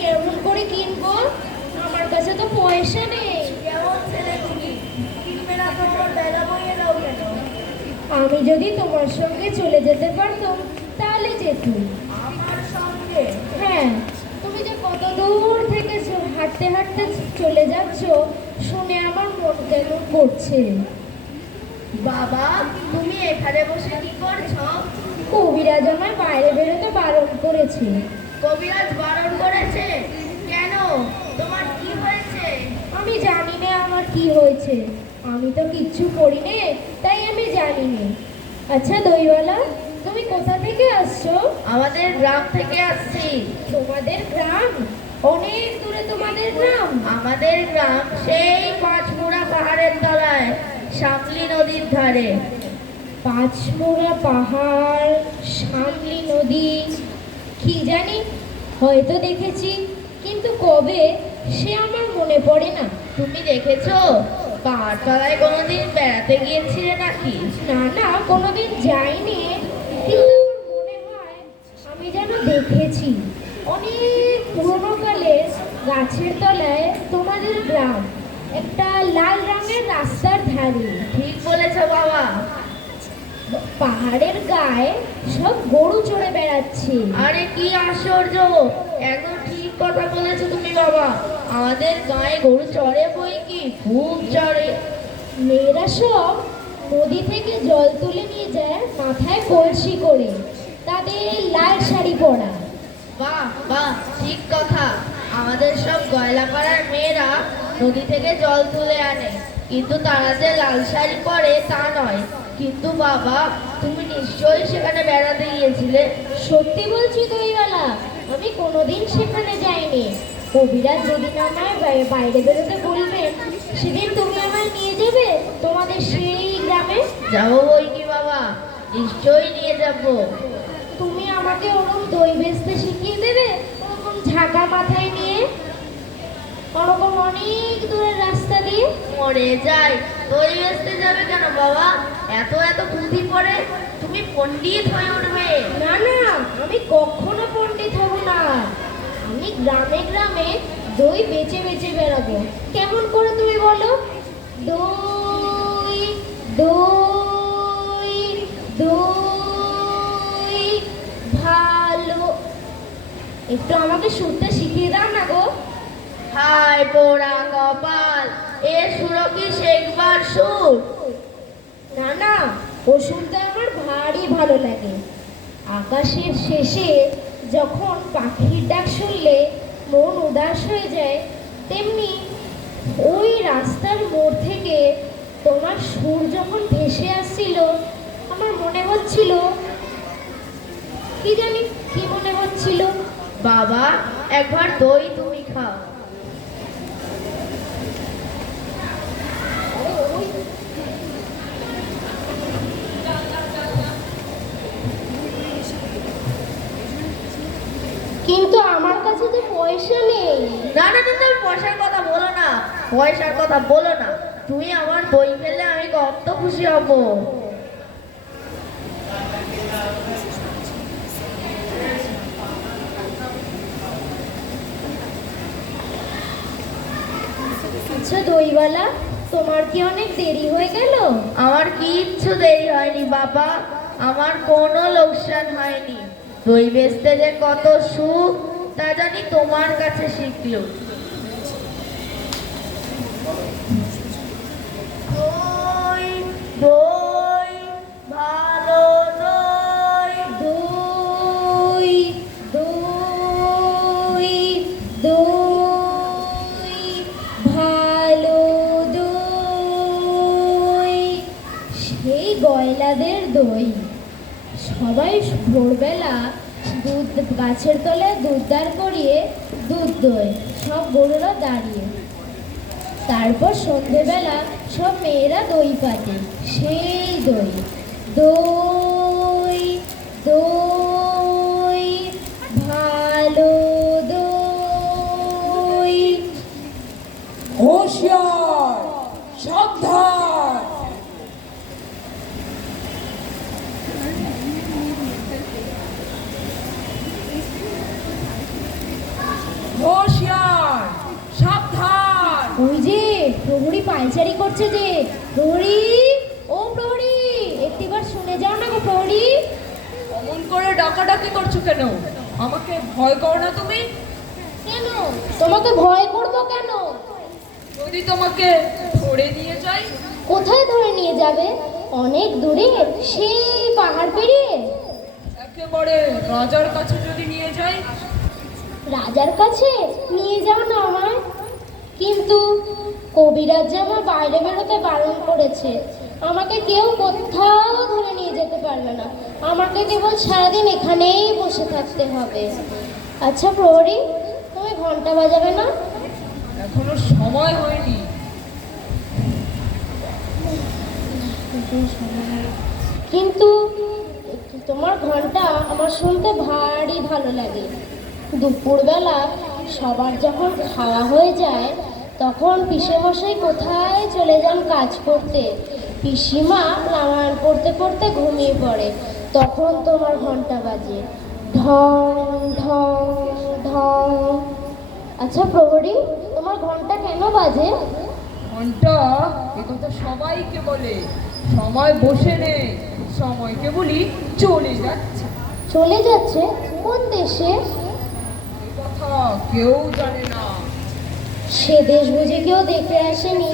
কেমন করে কিনবো? আমার কাছে তো পয়সা নেই। আমি যদি তোমার সঙ্গে চলে যেতে পারতাম তাহলে যেতুম। আমার সঙ্গে? হ্যাঁ, তুমি যে কত দূর থেকে হাঁটতে হাঁটতে চলে যাচ্ছ শুনে আমার মন কেমন করছে। বাবা, তুমি এখানে বসে কি করছো? কবিরাজ আমায় বাইরে বেরোতে বারণ করেছে। কবিরাজ বারণ করেছে? কেন, তোমার কি হয়েছে? আমি জানি না আমার কি হয়েছে, আমি তো কিচ্ছু করি নে, তাই আমি জানি না। আচ্ছা দইওয়ালা, তুমি কোথা থেকে আসছো? আমাদের গ্রাম থেকে আসছি। তোমাদের গ্রাম? অনেক দূরে তোমাদের গ্রাম? আমাদের গ্রাম সেই পাঁচমুড়া পাহাড়ের তলায়, শামলি নদীর ধারে। পাঁচমুড়া পাহাড়, শামলি নদী, কি জানি, হয়তো দেখেছি, কিন্তু কবে সে আমার মনে পড়ে না। তুমি দেখেছো? পাহাড়তলায় কোনোদিন বেড়াতে গিয়েছিলে নাকি? না না, কোনোদিন যাইনি, কিন্তু আমার মনে হয় আমি যেন দেখেছি অনেক পুরোনো কালের গাছের তলায় তোমাদের গ্রাম, একটা লাল রঙের রাস্তার ধারে। ঠিক বলেছো বাবা। পাহাড়ের গায়ে সব গরু চড়ে বেড়াচ্ছে। আরে কি আশ্চর্য, একদম ঠিক কথা বলেছো তুমি বাবা। আমাদের গায়ে গরু চড়ে বই কি, খুব চড়ে। মেয়েরা সব নদী থেকে জল তুলে নিয়ে যায় মাথায় কলসি করে, তাদের লাল শাড়ি পরা। বাহ বাহ, ঠিক কথা। আমাদের সব গয়লাপাড়ার মেয়েরা নদী থেকে জল তুলে আনে, কিন্তু তারা যে লাল শাড়ি পরে তা নয়। কিন্তু বাবা, তুমি নিশ্চয়ই সেখানে বেড়াতে গিয়েছিলে। সত্যি বলছি দইওয়ালা, আমি কোনোদিন সেখানে যাইনি। কবিরাজ যেদিন আমায় বাইরে বেরোতে বলবেন সেদিন তুমি আমায় নিয়ে যাবে তোমাদের সেই গ্রামে? যাবো বই কি বাবা, নিশ্চয়ই নিয়ে যাবো। তুমি আমাকে ওরকম দই বেচতে শিখিয়ে দেবে, ওরকম ঝাঁকা মাথায় নিয়ে, ওরকম অনেক দূরের রাস্তা দিয়ে? মরে যাই, দই বেচতে যাবে কেন বাবা? এত এত পুঁথি পড়ে তুমি পণ্ডিত হয়ে উঠবে। না না, আমি কখনো পণ্ডিত হব না। আমি গ্রামে গ্রামে দই বেচে বেচে বেড়াবো। কেমন করে তুমি বলো? দই দই দই ভালো, একটু আমাকে সুরটা শিখিয়ে দাও না গো। হায় পোড়া কপাল, এ সুরো কি শেখবার সুর? না না, ও শুনতে আমার ভারী ভালো লাগে। আকাশের শেষে যখন পাখির ডাক শুনলে মন উদাস হয়ে যায়, তেমনি ওই রাস্তার মোড় থেকে তোমার সুর যখন ভেসে আসছিল, আমার মনে হচ্ছিল, কি জানি কি মনে হচ্ছিল। বাবা, একবার দই তুমি খাও। কিন্তু আমার কাছে তো পয়সা নেই। না না, তুমি পয়সার কথা বলো না, পয়সার কথা বলো না। তুমি আমার দই খেলে আমি কত খুশি হব। আচ্ছা দইওয়ালা, তোমার কি অনেক দেরি হয়ে গেল? আমার কিচ্ছু দেরি হয়নি বাবা, আমার কোনো লোকসান হয়নি। দই বেচতে যে কত সুখ তা জানি তোমার কাছে শিখলো। দই দই ভালো দই। দই দই দই ভালো দই, সেই গয়লাদের দই। সবাই ভোরবেলা দুধ গাছের তলায় দুধ দাঁড় করিয়ে দুধ দই, সব গরুরা দাঁড়িয়ে। তারপর সন্ধেবেলা সব মেয়েরা দই পাতে, সেই দই। দই দই ভালো দই। হুঁশিয়ার, সাবধান! হুঁশিয়ার, সাবধান! ওই যে প্রহরী পায়চারি করছে যে। প্রহরী, ও প্রহরী, একটিবার শুনে যাও না গো প্রহরী। অমন করে ডাকাডাকি করছো কেন? আমাকে ভয় করো না তুমি? কেন তোমাকে ভয় করবো কেন? যদি তোমাকে ধরে নিয়ে যাই? কোথায় ধরে নিয়ে যাবে? অনেক দূরে, সেই পাহাড় পেরিয়ে? একেবারে রাজার কাছে যদি নিয়ে যাই? রাজার কাছে নিয়ে যাও না আমায়। কিন্তু কবিরাজ যে আমার বাইরে বেরোতে বারণ করেছে। আমাকে কেউ কোথাও ধরে নিয়ে যেতে পারবে না। আমাকে কেবল সারাদিন এখানেই বসে থাকতে হবে। আচ্ছা প্রহরী, তুমি ঘন্টা বাজাবে না? এখনো সময় হয়নি। কিন্তু তোমার ঘন্টা আমার শুনতে ভারী ভালো লাগে। দুপুরবেলা সবার যখন খাওয়া হয়ে যায়, তখন পিসেমশাই কোথায় চলে যান কাজ করতে। পিসিমা রামায়ণ পড়তে পড়তে ঘুমিয়ে পড়ে, তখন তোমার ঘন্টা বাজে ঢং ঢং ঢং। আচ্ছা প্রহরী, তোমার ঘন্টা কেন বাজে? ঘন্টা একথা সবাইকে বলে। সময় বসে নেই, সময়কে বলি চলে যাচ্ছে। চলে যাচ্ছে? কোন দেশে? এ কথা কেউ জানে না। সে দেশ বুঝে কেউ দেখে আসেনি?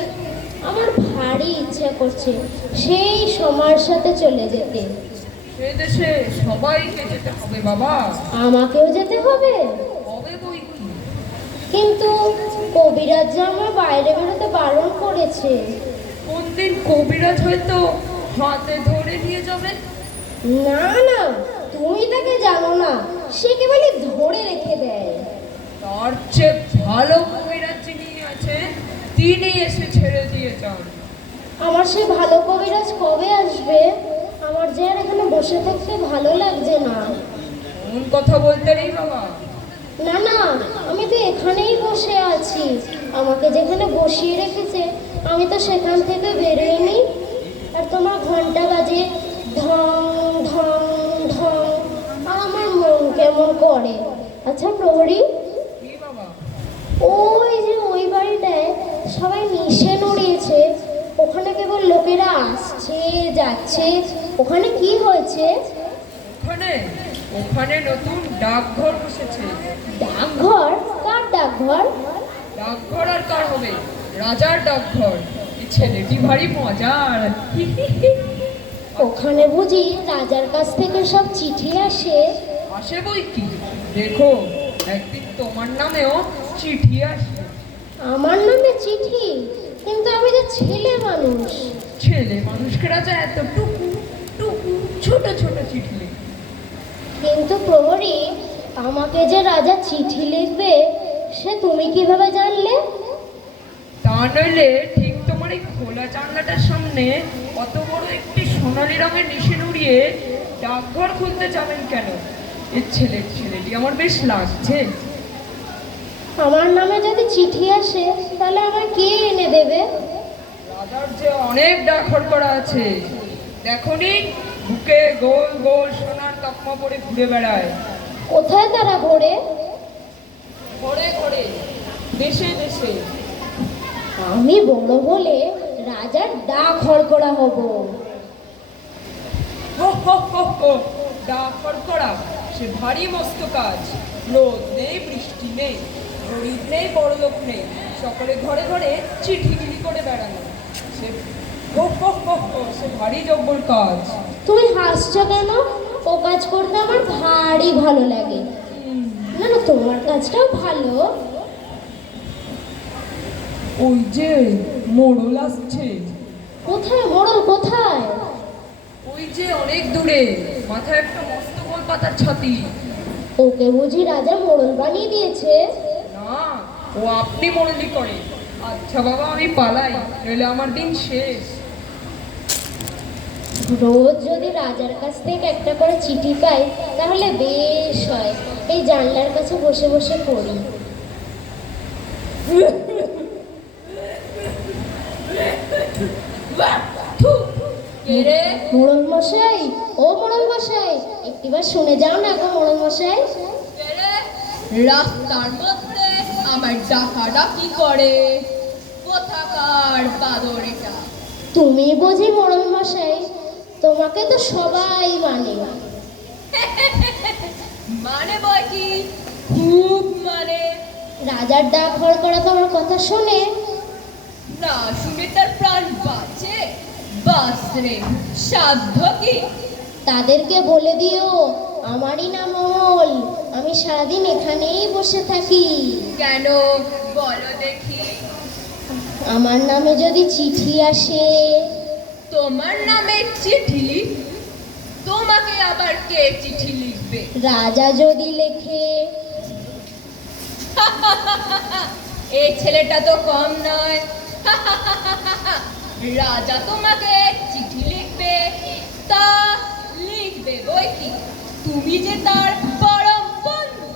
আমার ভারী ইচ্ছা করছে সেই সময়ের সাথে চলে যেতে। সে দেশে সবাইকে যেতে হবে বাবা। আমাকেও যেতে হবে? হবে বই কি। কিন্তু কবিরাজ যে আমার বাইরে বেরোতে বারণ করেছে। কোন দিন কবিরাজ হয়তো হাতে ধরে নিয়ে যাবে। না না, তুমি তাকে জানো না, সে কেবলই ধরে রেখে দেয়। তার চেয়ে ভালো কবিরাজ যিনি আছে তিনি এসে ছেড়ে দিয়ে যান। আমার সে ভালো কবিরাজ কবে আসবে? আমার যে আর এখানে বসে থাকতে ভালো লাগছে না। কোন কথা বলতে নেই বাবা। না না, আমি তো এখানেই বসে আছি। আমাকে যেখানে বসিয়ে রেখেছে আমি তো সেখান থেকে বেরোইনি। আর তোমার ঘন্টা বাজে ঢং ঢং ঢং, আর আমার মন কেমন করে। আচ্ছা প্রহরী, কি বাবা? ওই যে ওই বাড়িটায় সবাই নিশে নড়িয়েছে, ওখানে কেবল লোকেরা আসছে যাচ্ছে, ওখানে কি হয়েছে? ওখানে ওখানে নতুন ডাকঘর বসেছে। ডাকঘর? কার ডাকঘর? ডাকঘর আর কার হবে? রাজার ডাকঘর। এই ছেলেটি ভারী মজার। ওখানে বুঝি রাজার কাছ থেকে সব চিঠি আসে? আসে বই কি। দেখো, একদিন তোমার নামেও চিঠি আসবে। আমার নামে চিঠি? কিন্তু আমি যে ছেলে মানুষ। ছেলে মানুষকে রাজা এতটুকু টুকু ছোট ছোট চিঠি লেখে। কিন্তু প্রহরী, আমাকে যে রাজা চিঠি লিখবে সে তুমি কিভাবে জানলে? তা নইলে ঠিক তোমার এই খোলা জানলাটার সামনে অত বড় একটি সোনালী রঙের নিশে উড়িয়ে ডাকঘর খুলতে যাবেন কেন? এই ছেলেটি আমার বেশ লাগছে। আমার নামে যদি চিঠি আসে তাহলে আমার কে এনে দেবে? রাজার যে অনেক ডাকঘর করা আছে, দেখনি বুকে গোল গোল সোনার তকমা পরে ঘুরে বেড়ায়। কোথায় তারা ঘোরে? ঘরে ঘরে, দেশে দেশে। আমি বড় হলে রাজার ডাক হরকরা হব। হো হো হো। ডাক করা সে ভারী মস্ত কাজ। রোদ নেই, বৃষ্টি নেই, গরিব নেই, বড়লোক নেই, সকলে ঘরে ঘরে চিঠি বিলি করে বেড়ানো। সে হো হো হো হো, সে ভারী জব্বর কাজ। তুমি হাসছো কেন? ও কাজ করতে আমার ভারী ভালো লাগে। না না, তোমার কাজটাও ভালো। ওই যে মোড়ল আসছে। কোথায় মোড়ল, কোথায়? ওই যে অনেক দূরে, মাথায় একটা মস্ত গোল পাতার ছাতি। ওকে বুঝি রাজা মোড়ল বানিয়ে দিয়েছে? না, ও আপনি মোড়লি করে। আচ্ছা বাবা, আমি পালাই, নইলে আমার দিন শেষ। রোজ যদি রাজার কাছ থেকে একটা করে চিঠি পাই তাহলে বেশ হয়। এই জানলার কাছে বসে বসে পড়ি। মোড়ল মশাই, ও মোড়ল মশাই, একটিবার শুনে যাও না গো মোড়ল মশাই। রাস্তার মধ্যে আমার ডাকাডাকি করে, কোথাকার বাদর এটা? তুমি বুঝি মোড়ল মশাই? তোমাকে তো সবাই মানে। মানে বই কি, খুব মানে। রাজার ডাক ঘর করা তোমার কথা শুনে না শুনে তার প্রাণ বাঁচে? বাস রে, সাধ্য কি? তাদেরকে বলে দিও আমারই নাম অমল, আমি সারাদিন এখানেই বসে থাকি। কেন বলো দেখি। আমার নামে যদি চিঠি আসে। তোমার নামে চিঠি? তোমাকে আবার কে চিঠি লিখবে? রাজা যদি লেখে। এই ছেলেটা তো কম নয়। রাজা তোমাকে চিঠি লিখবে? তা লিখবে বই কি, তুমি যে তার পরম বন্ধু।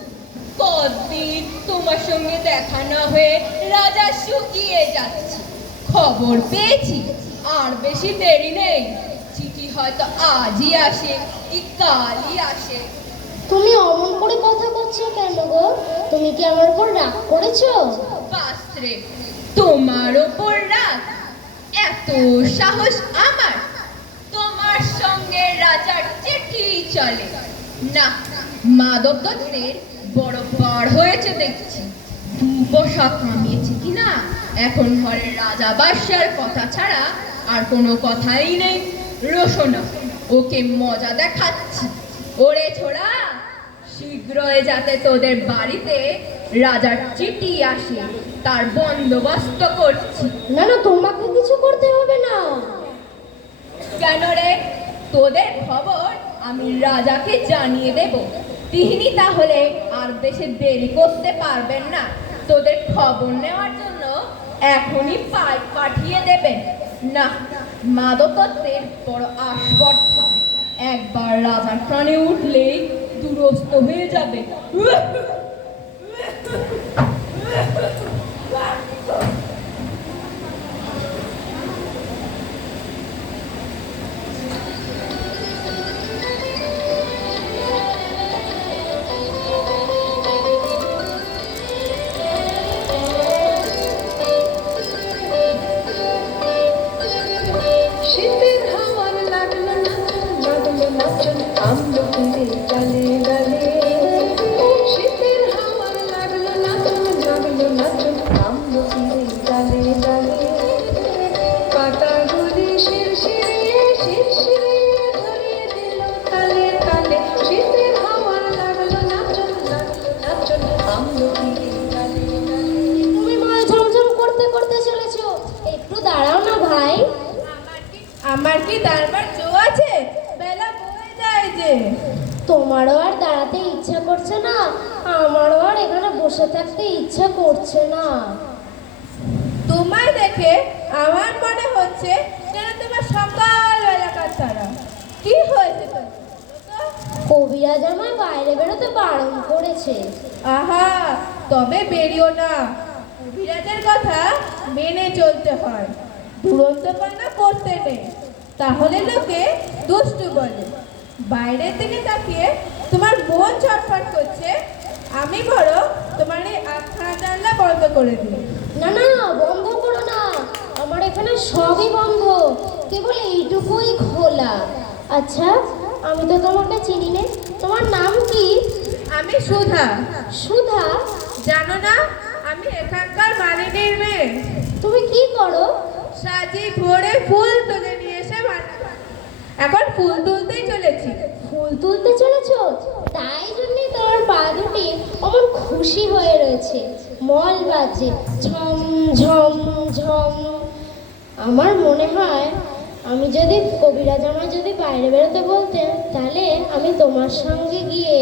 কতদিন তোমার সঙ্গে দেখা না হয়ে রাজা শুকিয়ে যাচ্ছে। খবর পেয়েছি আর বেশি দেরি নেই, চিঠি হয়তো আজই আসে কি কালই আসে। তুমি অমন করে কথা করছো কেন গো? তুমি কি আমার উপর রাগ করেছো? বাস্ত্রে, তোমার ওপর রাগ? এত সাহস আমার? তোমার সঙ্গে রাজার চিঠি চলে না? মাদক দত্তের বড় বার হয়েছে দেখছি, দু বসা কামিয়েছে কিনা। এখন ঘরে রাজা বাদশার কথা ছাড়া আর কোনো কথাই নেই। রোশনা, ওকে মজা দেখাচ্ছি। ওরে ছোড়া, শীঘ্রই যাতে তোদের বাড়িতে রাজার চিঠি আসে তার বন্দোবস্ত করছি। না না, তোমাকে কিছু করতে হবে না। কেন রে? তোদের খবর আমি রাজাকে জানিয়ে দেব, তিনি তাহলে আর বেশি দেরি করতে পারবেন না। তোদের খবর নেওয়ার জন্য এখনই পাঠিয়ে দেবেন। না, মাদকত্বের বড় আস্পর্ধা একবার রাজার প্রাণে উঠলেই দুরস্ত হয়ে যাবে। শীতের হাওয়ার লাগলো নাচন আমলকির ডালে ডালে। শীতের হাওয়ার লাগলো নাচন আমলকির ডালে ডালে। পাতাগুলি শিরশিরে ধরিয়ে দিল তালে তালে। শীতের হাওয়ার লাগলো নাচন আমলকির ডালে ডালে। তুমি মাল ঝমঝম করতে করতে চলেছো, একটু দাঁড়াও না ভাই। আমার কি দাঁড়াবার জো আছে? বেলা বয়ে যায় যে। তোমারও আর দাঁড়াতে ইচ্ছা করছে না, আমারও আর এখানে বসে থাকতে ইচ্ছা করছে না। তোমায় দেখে আমার মনে হচ্ছে যেন তোমার সকালবেলাকার তারা। কি হয়েছে তো? কবিরাজ আমায় বাইরে বেরোতে বারণ করেছে। আহা, তবে বেরিও না। কবিরাজের কথা মেনে চলতে হয়, দুরন্ত পানা করতে নেই, তাহলে লোকে দুষ্টু বলে। বাইরের দিকে তাকিয়ে তোমার মন ছটফট করছে, আমি বড় তোমার এই আটখানা জানলা বন্ধ করে দিই। না না, বন্ধ করো না, আমার এখানে সবই বন্ধ, কেবল এইটুকুই খোলা। আচ্ছা, আমি তো তোমাকে চিনি নে। তোমার নাম কি? আমি সুধা। সুধা? জানো না, আমি এখানকার মালিনীর মেয়ে। তুমি কি করো? সাজি ভরে ফুল তুলে নিয়ে এসে এখন ফুল তুলতেই চলেছি। ফুল তুলতে চলেছো? তাই জন্যই তোমার পা দুটি অমন খুশি হয়ে রয়েছে, মল বাজে ঝম ঝম ঝম। আমার মনে হয় আমি যদি কবিরাজ আমায় যদি বাইরে বেরোতে বলতেন, তাহলে আমি তোমার সঙ্গে গিয়ে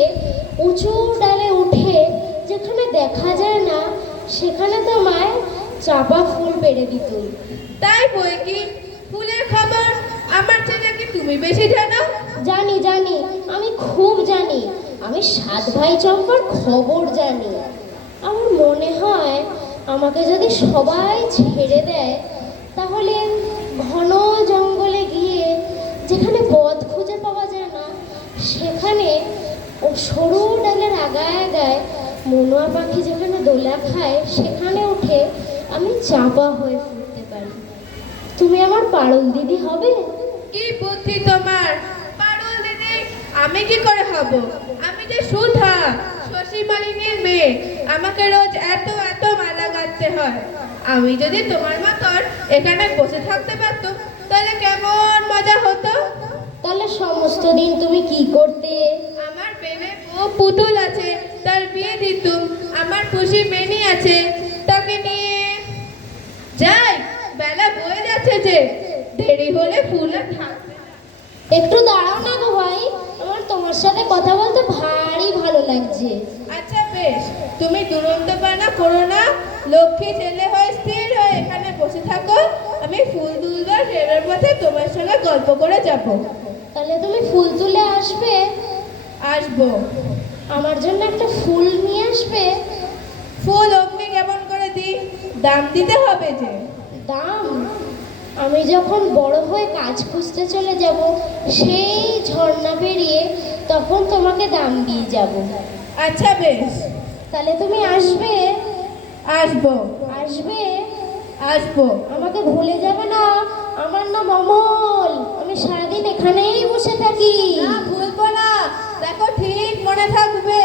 উঁচু ডালে উঠে যেখানে দেখা যায় না সেখানে তোমায় চাপা ফুল পেড়ে দিতুম। তাই বই কি, ফুলের খবর আমার চেয়ে নাকি তুমি বেশি জানো? জানি জানি, আমি খুব জানি। আমি 7 ভাই চম্পার খবর জানি। আমার মনে হয় আমাকে যদি সবাই ছেড়ে দেয়, তাহলে ঘন জঙ্গলে গিয়ে যেখানে পথ খুঁজে পাওয়া যায় না সেখানে ও সরু ডালের আগায় আগায় মনুয়া পাখি যেখানে দোলা খায় সেখানে উঠে আমি চাপা হয়ে ফুটতে পারি। তুমি আমার পারুল দিদি হবে? কি বুদ্ধি তোমার! পারুল দিদি আমি কি করে হব? আমি যে সুধা, শশী মালিনীর মেয়ে। আমাকে রোজ এত এত মালা গাঁথতে হয়। আমি যদি তোমার মতন এখানে বসে থাকতে পারতাম তাহলে কেমন মজা হতো। তাহলে সমস্ত দিন তুমি কি করতে? আমার প্রেমে ও পুতুল আছে, তার বিয়ে দিতুম। আমার খুশি মেনি আছে, তাকে নিয়ে যাই। বেলা বয়ে যাচ্ছে যে, দেরি হলে ফুল আর থাকবে না। একটু দাঁড়াও না গো ভাই, আমার তোমার সাথে কথা বলতে ভারী ভালো লাগছে। আচ্ছা বেশ, তুমি দুরন্তপানা করো না। লক্ষ্মী ছেলে হয়ে স্থির হয়ে এখানে বসে থাকো। আমি ফুল তুলবার ফেরার পথে তোমার সঙ্গে গল্প করে যাব। তাহলে তুমি ফুল তুলে আসবে? আসবো। আমার জন্য একটা ফুল নিয়ে আসবে? ফুল অগ্নি কেমন করে দিই? দাম দিতে হবে যে। দাম? আমি যখন বড় হয়ে কাজ খুঁজতে চলে যাব, সেই ঝর্ণা পেরিয়ে, তখন তোমাকে দাম দিয়ে যাব। আচ্ছা বেশ। তাহলে তুমি আসবে? আসবো। আসবে? আসবো। আমাকে ভুলে যাবে না। আমার নাম অমল, আমি সারাদিন এখানেই বসে থাকি। না, ভুলবো না। দেখো ঠিক মনে থাকবে।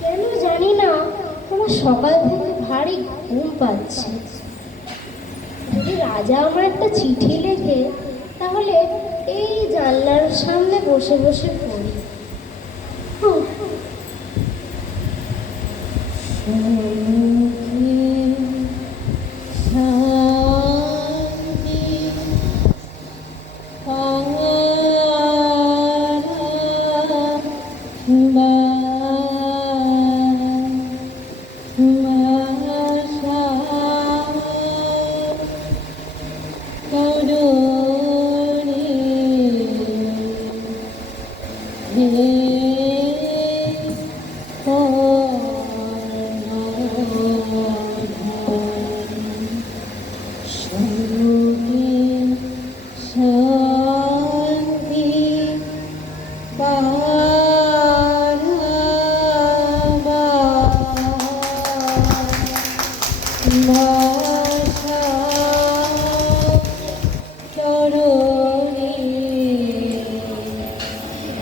কেন জানি না, আমার সকাল থেকে ভারী ঘুম পাচ্ছে। যদি রাজা আমার একটা চিঠি লেখে, তাহলে এই জানলার সামনে বসে বসে পড়ি।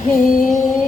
Hey